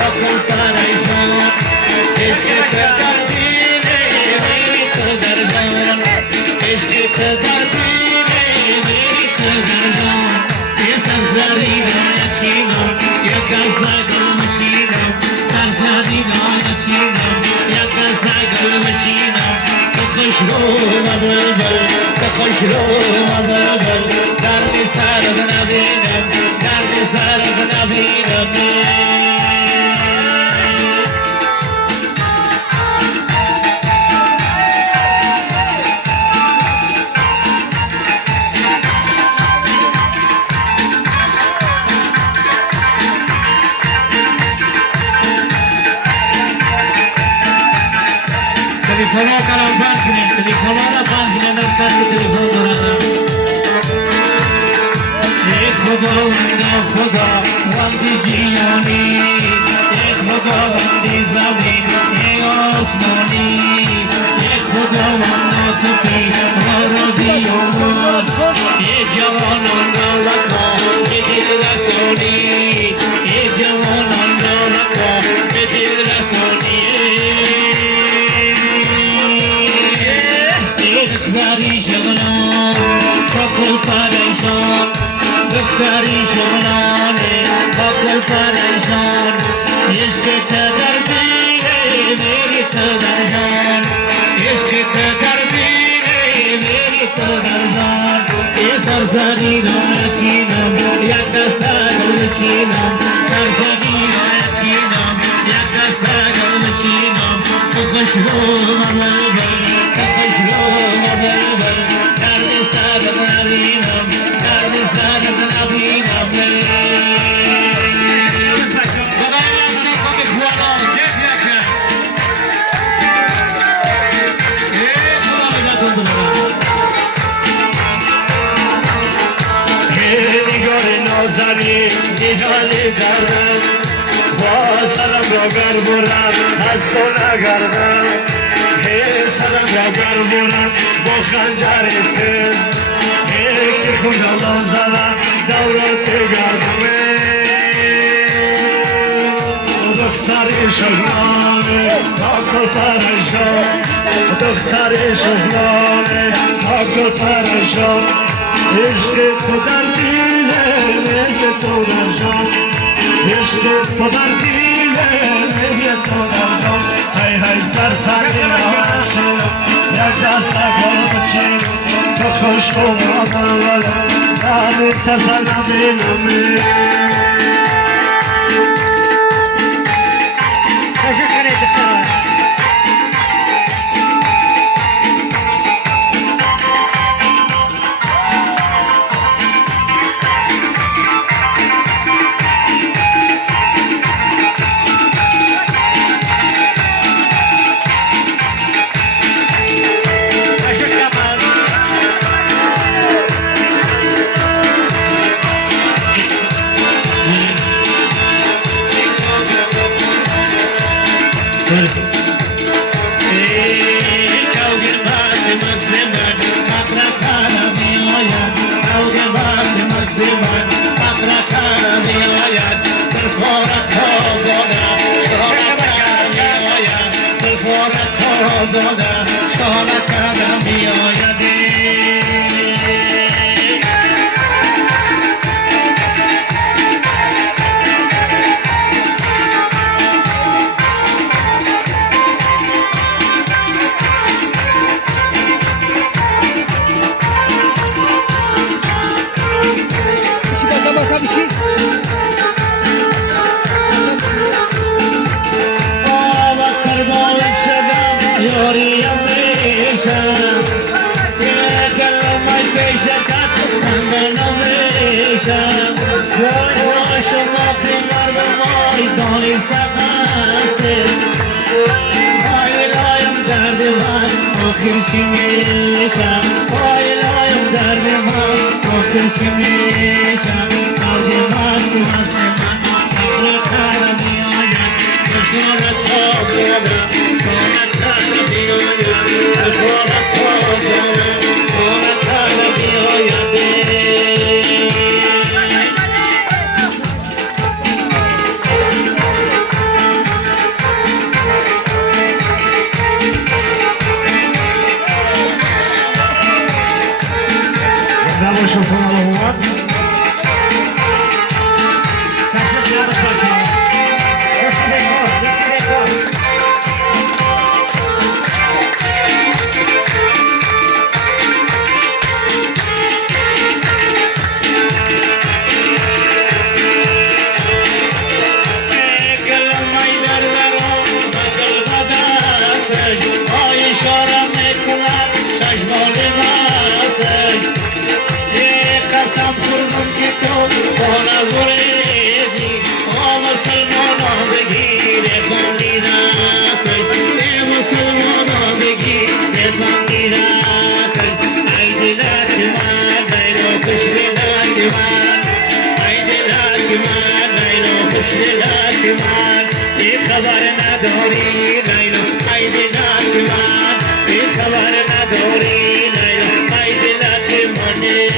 بکن پریشان عشق در دینه میری تو در جان عشق در دینه میری تو در جان یه سرزاری نچینم یک از نگل مچینم سرزاری نچینم یک از نگل مچینم که خوش رو مبلبل که خوش رو مبلبل درد سر نبینم درد سر نبینم تلفن‌ها کارم بند کنید تلفن‌ها را بند کنید از کسی تلفن دارم ای خداوند خدا وندی جیانی ای خداوند زمین ای آسمانی ای خداوند تو که راضی آمد ای جوانان لکا به دل رسانی ای جوانان لکا به دل رسانی دختری شغلان بکل پریشان دختری شغلانه بکل پریشان عشق در دینه میری تو در جان عشق در دینه میری تو در جان ای سرزری رو نچینم یک دست گل نچینم سرزری رو نچینم یک دست گل نچینم تو خوش رو مبلبل تو خوش رو مبلبل درد سر نبینم درد سر نبینم بگایم چه که خوانم جد یکم ای خدا بگاتون بلدم ای نگار نازنی نگالی دارم با سرم را گر برم از سونه گردم ای سرم را گر برم با خنجر تیز ای که خدا لازم دورت گردم دختر شغلانه بکل پریشان دختر شغلانه بکل پریشان عشق تو در دینه میری تو در جان عشق تو در دینه میری تو در جان های های سرسری نباشم یک دست گل بچین تو خوش کنم اول درد سر نبینم بندیراست ای مسلمان بگی بندیراست ای دلت من دیرو خوش دلت من ای دلت من دیرو خوش دلت من ای خبر نداری لیلا ای دلت من ای خبر نداری لیلا ای دلت منه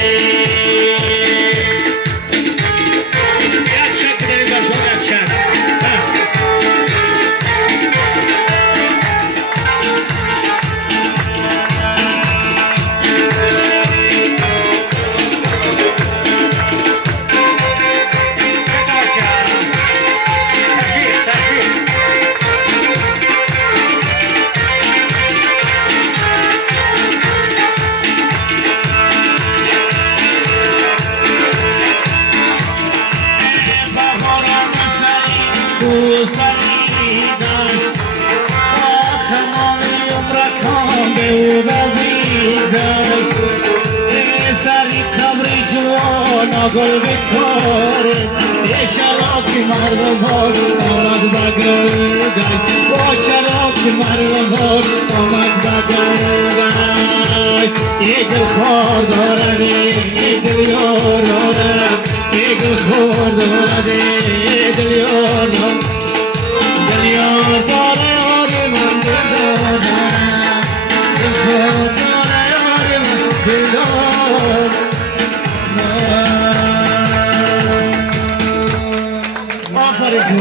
گل بکاره یه شراک مردم هاش آمد بگردن با شراک مردم هاش آمد بگردن یه دل خور دارد یه دل یار دارد یه دل خور دارد یه دل یار